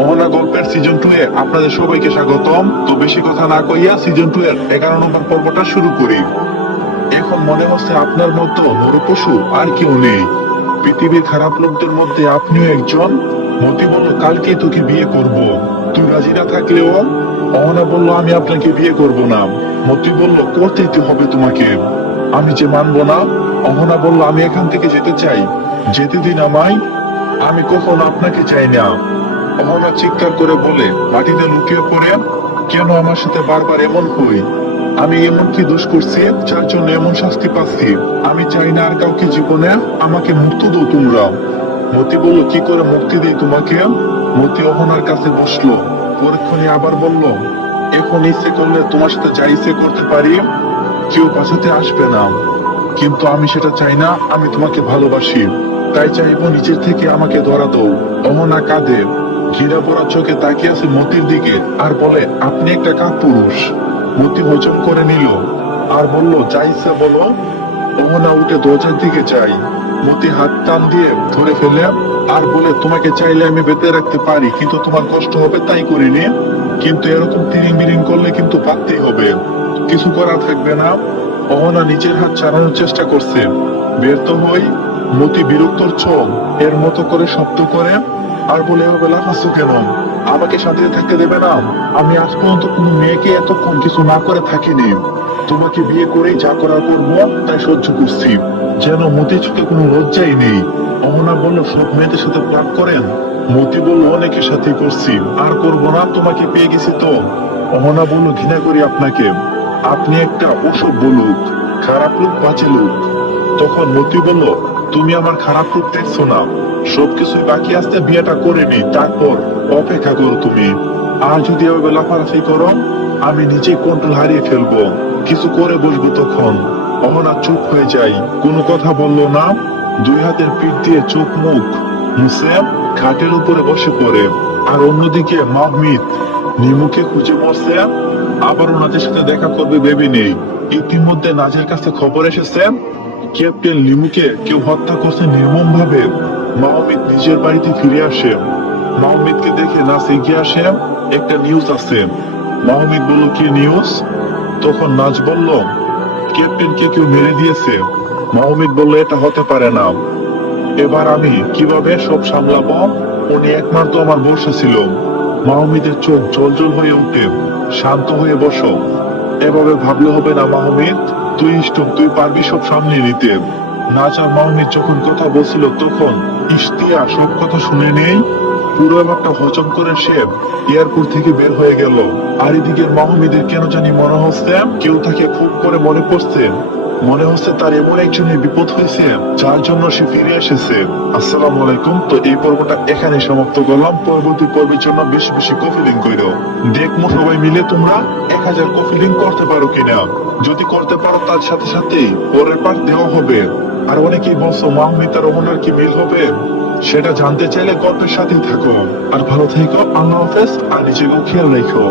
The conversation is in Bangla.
অহনা গল্পের সিজন 2 এ আপনাদের সবাইকে স্বাগতম। তো বেশি কথা না কইয়া সিজন 2 এর 11 নম্বর পর্বটা শুরু করি। এখন মনে হচ্ছে আপনার মতো নরপশু আর কেউ নেই। পৃথিবীর খারাপ লোকদের মধ্যে আপনিও একজন। মতি বলল, কালকেই তোকে বিয়ে করব। তুই রাজি না থাকলেও? অহনা বলল, আমি আপনাকে বিয়ে করব না। মতি বলল, করতেই হবে তোমাকে। আমি যে মানবো না। অহনা বলল, আমি এখান থেকে যেতে চাই, যেতে দিন আমায়। আমি কখনো আপনাকে চাই না। অহনা চিৎকার করে বলে, মাটিতে লুকিয়ে পড়ে, কেন আমার সাথে বারবার এমন হই? আমি এমন কি দোষ করছি যার জন্য এমন শাস্তি পাচ্ছি? আমি চাই না আর কাউকে জীবনে। আমাকে মুক্তি দাও তোমরা। মতি বলল, কি করে মুক্তি দিই তোমাকে? মতি অহনার কাছে বসলো, পরক্ষণে আবার বলল, এখন ইচ্ছে করলে তোমার সাথে যা ইচ্ছে করতে পারি, কেউ বাঁচাতে আসবে না। কিন্তু আমি সেটা চাই না। আমি তোমাকে ভালোবাসি, তাই চাইবো নিজের থেকে আমাকে ধরা দাও। অহনা কাঁদে, ঘৃণা পড়া চোখে তাকিয়ে আছে মতির দিকে, আর বলে, আপনি একটা কাপুরুষ। মতি হজম করে নিল আর বলল, যা ইচ্ছা বলো। অহনা উঠে দরজার দিকে যায়। মতি হাত টান দিয়ে ধরে ফেলে আর বলে, তোমাকে চাইলে আমি বেঁধে রাখতে পারি, কিন্তু তোমার কষ্ট হবে তাই করিনি। কিন্তু এরকম তিরিং বিরিং করলে কিন্তু পারতেই হবে, কিছু করা থাকবে না। অহনা নিজের হাত ছাড়ানোর চেষ্টা করছে, ব্যর্থ হই। মতি বিরক্তর চোখ এর মতো করে শব্দ করে আর বলে, এভাবে লাফাচ্ছ কেন? আমাকে শান্তিতে থাকতে দেবে না? আমি আজ পর্যন্ত কোনো মেয়েকে এতক্ষণ কিছু না করে থাকিনি। তোমাকে বিয়ে করেই যা করার করবো তাই সহ্য করছি, যেন মতি চোখে কোনো লজ্জাই নেই। অহনা বলল, সব মেয়েদের সাথে প্লাগ করেন? মতি বলল, অনেকের সাথে করছি, আর করবো না। তোমাকে পেয়ে গেছি তো। অহনা বলল, ঘৃণা করি আপনাকে। আপনি একটা অসভ্য লোক, খারাপ লোক, বাজে লোক। তখন মতি বলল, তুমি আমার খারাপ রূপ দেখছো না? সবকিছুই বাকি আসতে বিয়েটা করে নি, তারপর অপেক্ষা করো তুমি। আর যদি এভাবে লাফালাফি করো, আমি নিজে কন্ট্রোল হারিয়ে ফেলবো, কিছু করে বসবো তখন। অহনা চুপ হয়ে যায়, কোনো কথা বললো না। দুই হাতের পিঠ দিয়ে চোখ মুখ মুছে খাটের উপরে বসে পড়ে। আর অন্যদিকে মাহমিদ নিমুকে খুঁজে মরছে, আবার ওনাদের সাথে দেখা করবে ভেবে নেই। ইতিমধ্যে নাজের কাছে খবর এসেছে, ক্যাপ্টেন লিমুকে কেউ হত্যা করছে নির্মম ভাবে। মাহমিদ নিজের বাড়িতে ফিরে আসে। মাহমিদকে দেখে নাচ এগিয়ে আসে, একটা নিউজ আছে। মাহমিদ বলল, কি নিউজ? তখন নাচ বলল, ক্যাপ্টেনকে কেউ মেরে দিয়েছে। মাহমিদ বলল, এটা হতে পারে না। এবার আমি কিভাবে সব সামলাবো? উনি একমাত্র আমার ভরসা ছিল। মাহমিদের চোখ জল হয়ে ওঠে। শান্ত হয়ে বসো, এভাবে ভাবলে হবে না মাহমিদ। তুই স্ট্রং, তুই পারবি সব সামনে নিতে। নাচ আর মাহমিদ যখন কথা বলছিল, তখন ইশতিয়া সব কথা শুনে নেই। পুরো ব্যাপারটা হজম করে সে এয়ারপোর্ট থেকে বের হয়ে গেল। আর এদিকে মাহমিদের কেন জানি মনে হচ্ছে কেউ তাকে খুব করে মনে করছে। মনে হচ্ছে তার এমন একজনের বিপদ হয়েছে যার জন্য সে ফিরে এসেছে। আসসালামু আলাইকুম। তো এই পর্বটা এখানে সমাপ্ত করলাম। পরবর্তী পর্বের জন্য বেশি বেশি কপি লিঙ্ক করো। দেখবো সবাই মিলে তোমরা 1000 কপি লিঙ্ক করতে পারো কিনা। যদি করতে পারো, তার সাথে সাথেই পরের পার্ট দেওয়া হবে। আর অনেকেই বলছো মাহমিদ আর রহমানের কি মিল হবে, সেটা জানতে চাইলে গল্পের সাথেই থাকো। আর ভালো থেকো, আল্লাহ হাফেজ, আর নিজেকেও খেয়াল রেখো।